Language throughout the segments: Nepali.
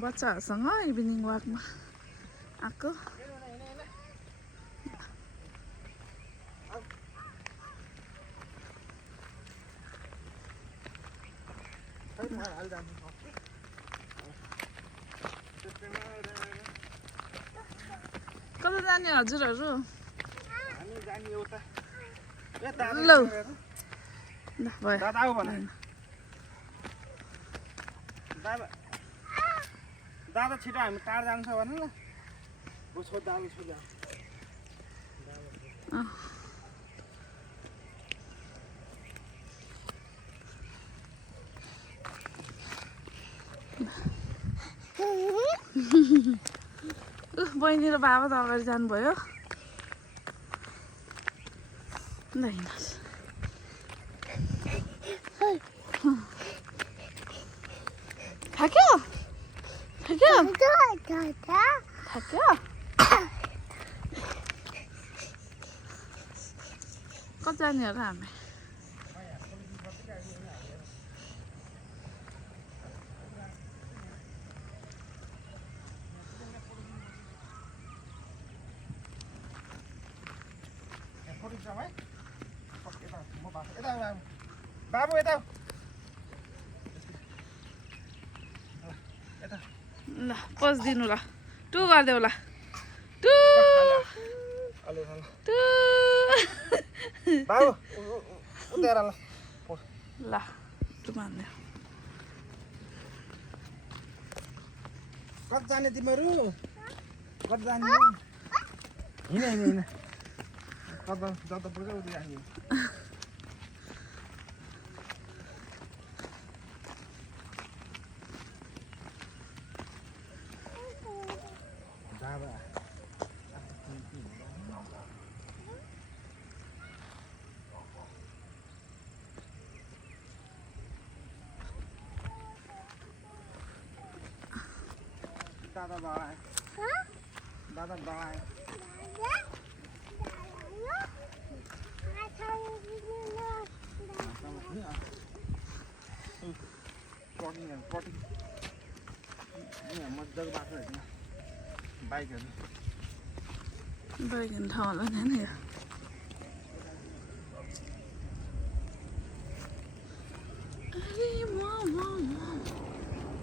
बच्चाहरूसँग इभिनिङ वाकमा आएको। कता जाने हजुरहरू? ल भयो दादा आऊ भन। दादा छिटो हामी टाढा जान्छ भन ल। उसको दाल छोड्या बहिनी र बाबा त अगाडि जानुभयो। थाक्यो थाक्यो थाक्यो कता जाने हो र हामी? बाबु यता ल पस दिनु ल टु गरिदेऊ ल टु टु बाबु उतार ल ल टु मान्ने कता जाने तिमीहरू? कता जाने? हिँड हिँड हिँड कता जता पुग्छ उतै जाने। दादा बाबा दादा बाबा मजाको बाटो होइन बाइकहरू बाइक ठाउँ होला नि यो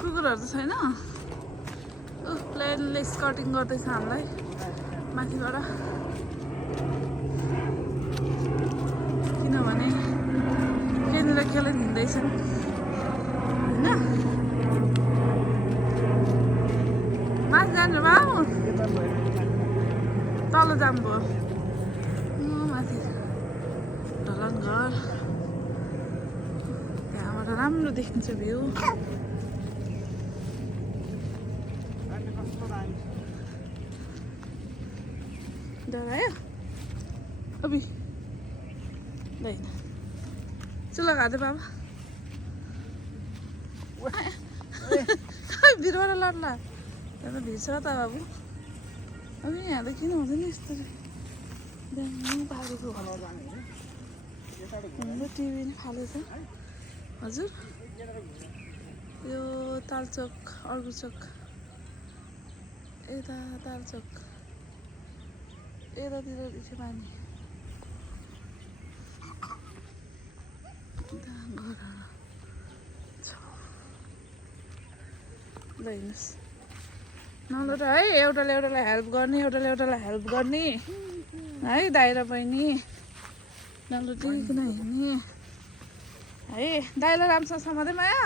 कुकुरहरू त छैन। प्लेनले स्कटिङ गर्दैछ हामीलाई माथिबाट किनभने केहीँनिर केले हिँड्दैछन् होइन। माथि जानु बाबु तल जानुभयो माथि ढलान घर त्यहाँबाट राम्रो देखिन्छ भ्यू। डर आयो अबि होइन चुला खाँदै बाबा भिरबाट लड्ला त्यहाँ त भिर्छ त बाबु। अब यहाँ त किन हुँदैन यस्तो पारेको हाम्रो टिभी नि फालेछ हजुर। यो तालचोक अर्को चोक यता तालचोक यतातिर देखियो पानी घरहरू छ ल हिँड्नुहोस् नत्र त है एउटाले एउटालाई हेल्प गर्ने एउटाले एउटालाई हेल्प गर्ने है दाइ र बहिनी नत्र टिकिन हिँड्ने है। दाइलाई राम्रोसँग समात्दै माया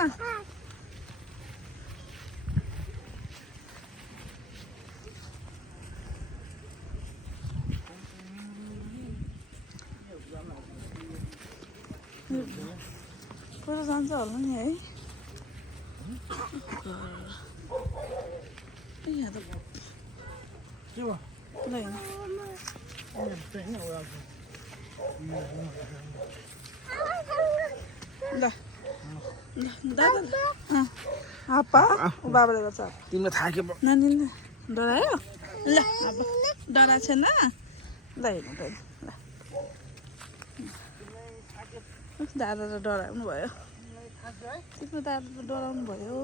पुरा जान्छ होला नि है। यहाँ त के भयो ल हिँड ल दादा आपा बाबाले गर्छ तिमीलाई थाहा के नानीले डरायो ल अब डरा छैन ल हेर्नु त ल दादा त डराउनु भयो तिम्रो दादा त डराउनु भयो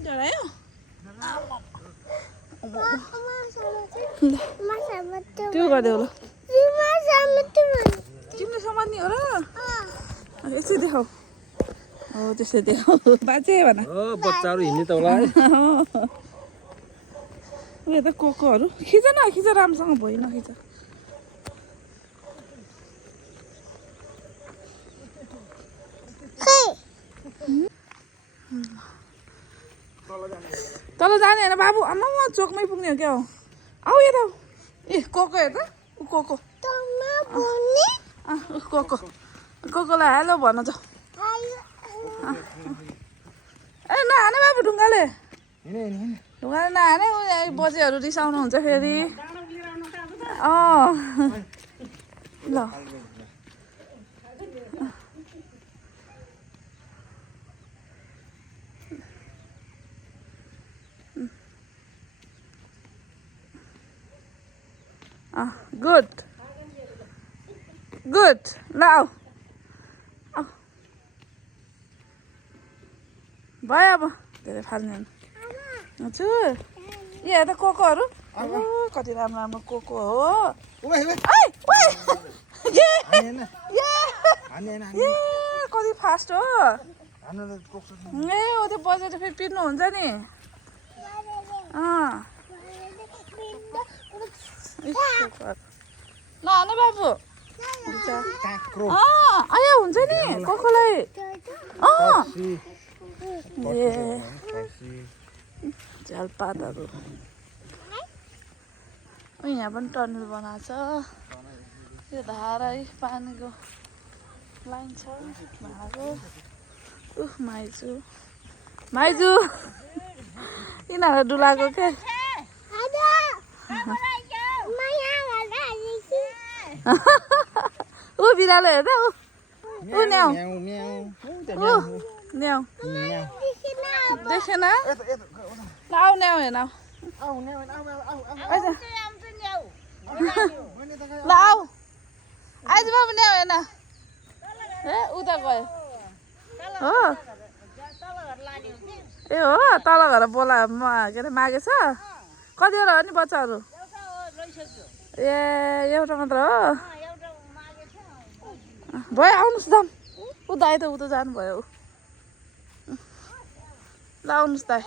डरायो त्यो गरिदेऊ ल तिमीले समात्ने हो र यसै देखाऊ हो त्यसै देखाऊ बाजे भन बच्चाहरू हिँड्ने त होला है उयो त कोकोहरू खिच न खिच राम्रोसँग भयो नखिच तल जाने होइन बाबु आमा म चोकमै पुग्ने हो क्या हो आऊ यता ए कोको हेर त ऊ कोको कोको कोकोलाई हेलो भन त ए नहाने बाबु ढुङ्गाले ढुङ्गाले नहाने बजेहरू रिसाउनुहुन्छ फेरि ल गुड गुड ल आऊ भयो अब धेरै फाल्ने हजुर यहाँ त कोकोहरू कति राम्रो राम्रो कोको हो कति फास्ट हो ए हो त्यो बजेर फेरि पिर्नुहुन्छ नि नहाने बाबु आयो हुन्छ नि कोकोलाई ए झ्यालपातहरू यहाँ पनि टनल बनाएको छ यो धारै पानीको लाइन छ भाँडाको माइजू माइजू यिनीहरू डुलाएको के ऊ बिरालो हेर्दा ऊ न्याउ न्याउ देखेन ल आऊ न्याउ हेर्न ल आऊ आज बाबु न्याउ हेर्न ए उता गयो हो ए हो तल घर बोला के अरे मागेछ कतिवटा हो नि बच्चाहरू ए एउटा मात्र हो भयो आउनुहोस् दाम ऊ दाइ त उता जानुभयो ल आउनुहोस् दाइ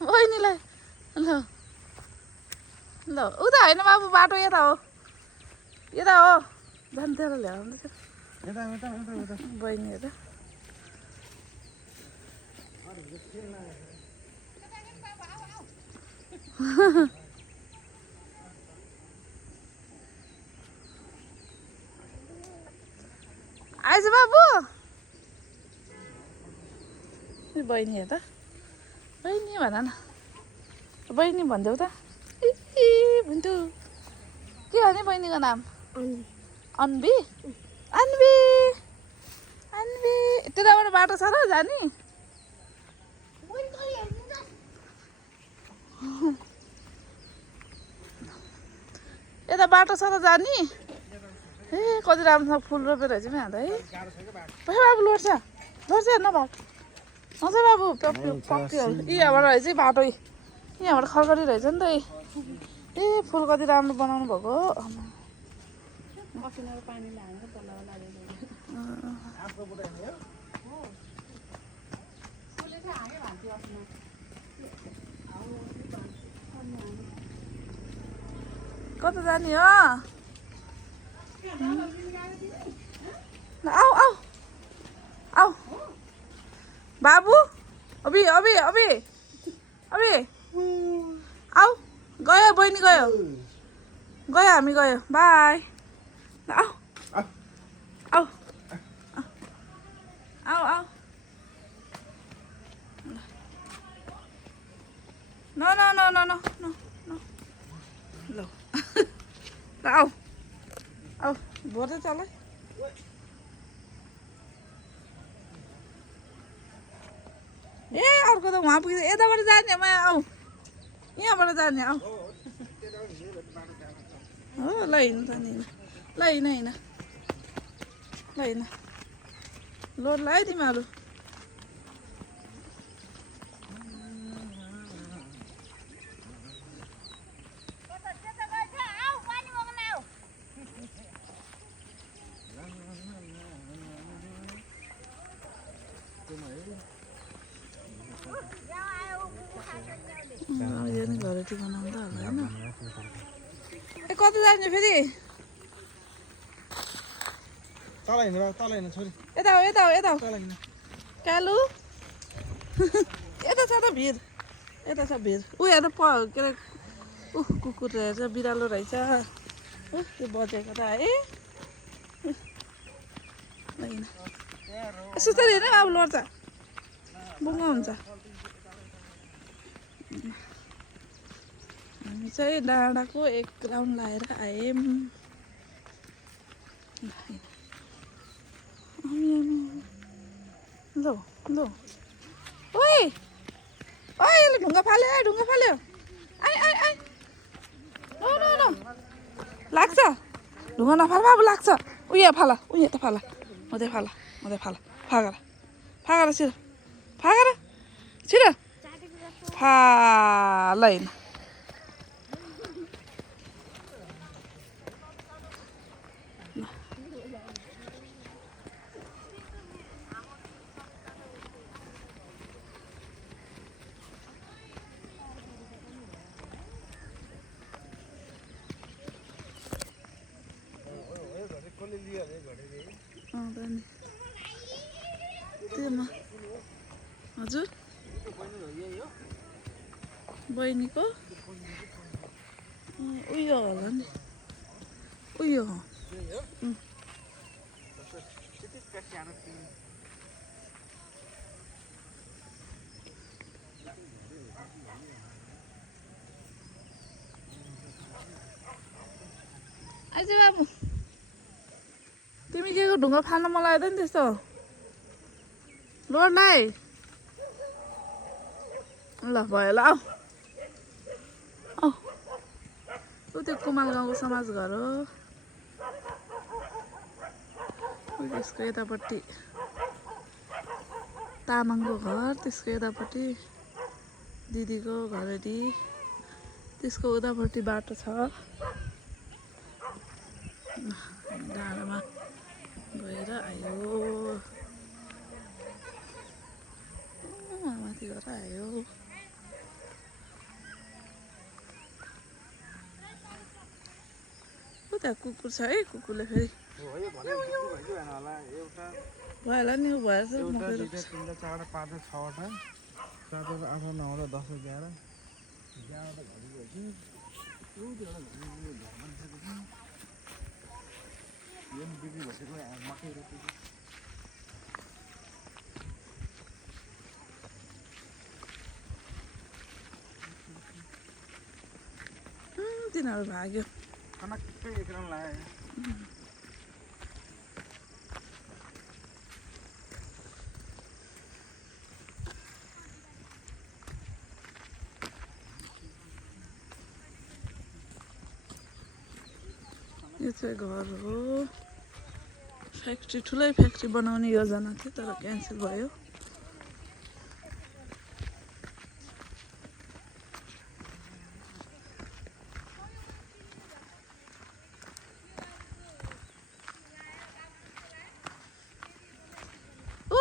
बहिनीलाई ल ल उता होइन बाबु बाटो यता हो झन् त्यहाँ ल्याउँदैछ बहिनी हेर आइज बाबु बहिनी हेर त बहिनी भन न बहिनी भनिदेऊ त भन्छु के हो नि बहिनीको नाम अन्वी अन्वी अन्वी त्यताबाट बाटो छ र जाने यता बाटो छ त जाने ए कति राम्रोसँग फुल रोपेर चाहिँ यहाँ त है भयो बाबु लोड्छ नभाग नछ बाबु पक्रिहाल्नु यहाँबाट रहेछ बाटो यहाँबाट खरखरी रहेछ नि त ए फुल कति राम्रो बनाउनु भएको कता जाने हो आऊ आऊ आऊ बाबु अबि अबि अबि अबि आऊ गयो बहिनी गयो हामी गयो बाई आऊ आऊ आऊ आऊ न न न न न न ल आऊ आऊ भोटे चल ए अर्को त वहाँ पुग्छ यताबाट जाने माया आऊ यहाँबाट जाने आऊ हो ल हिँड्नु त नि ल हिँड हिँड ल हिँड लोड लायो तिमीहरू यो नि घरेटी बनाउँदा होला होइन ए कता जाने फेरि तल हिँड छोरी यता हो यता हो यता हो तल हिँड कालु यता छ त भिर यता छ भिर ऊ हेर के अरे कुकुर रहेछ बिरालो रहेछ त्यो बजेको त है सुस्तरी हेर अब लड्छ बुङ्गा हुन्छ हामी चाहिँ डाँडाको एक राउन्ड लाएर आयौँ ल ल ओइ ओइ यसले ढुङ्गा फाल्यो आइ आइ आइ न लाग्छ ढुङ्गा नफाल बाबु लाग्छ उयो फाला उयो त फाला हुँदै फाला फागर छिर फाला होइन हजुर बहिनीको उयो होला नि उयो हो आइज बाबु तिमी के ढुङ्गा फाल्न मलाई आउँदैन नि त्यस्तो लोड्लाई ल भयो ल आऊ ऊ त्यो कुमाल गाउँको समाज घर हो त्यसको यतापट्टि तामाङको घर त्यसको यतापट्टि दिदीको घरटी त्यसको उतापट्टि बाटो छ डाँडामा गएर आयो माथि गएर आयो उता कुकुर छ है कुकुरले फेरि भयो होला नि भएर चाहिँ तिनीहरू भाग्यो यो चाहिँ घर हो फ्याक्ट्री ठुलै फ्याक्ट्री बनाउने योजना थियो तर क्यान्सल भयो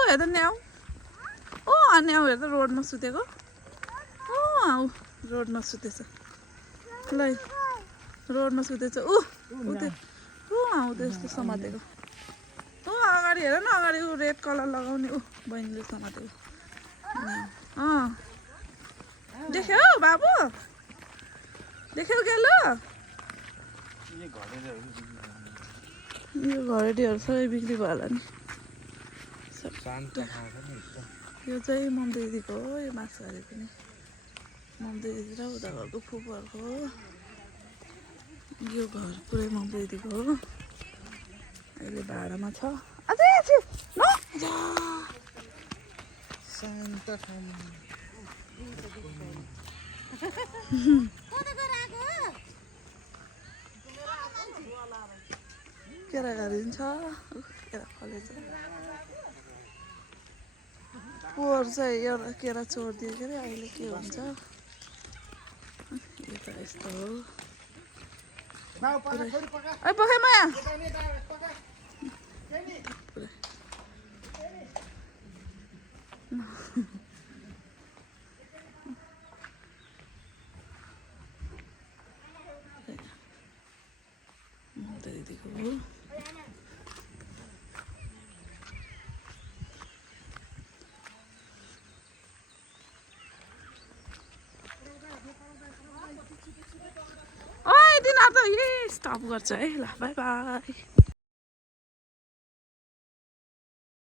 हेर्दा न्याउ न्याउ हेर्दा रोडमा सुतेको आऊ रोडमा सुतेछ ल रोडमा सुतेछ आउँदै यस्तो समातेको अगाडि हेर न अगाडि रेड कलर लगाउने बहिनीले समातेको देख्यौ बाबु देख्यौ के ल यो घरेटीहरू सबै बिक्री भयो होला नि यो चाहिँ मम दिदीको हो यो मासुहारी पनि मम दिदी र उता घरको फुपूहरूको हो यो घर पुरै मम दिदीको हो अहिले भाडामा छ अझै छु न शान्त केरा गाडी पनि छ केरा कलेज पोहोर चाहिँ एउटा केरा छोडिदियो के अरे अहिले के हुन्छ यो त यस्तो हो है पकाइ माया दिदीको हो दिन त स्टप गर्छ है ल बाई बाई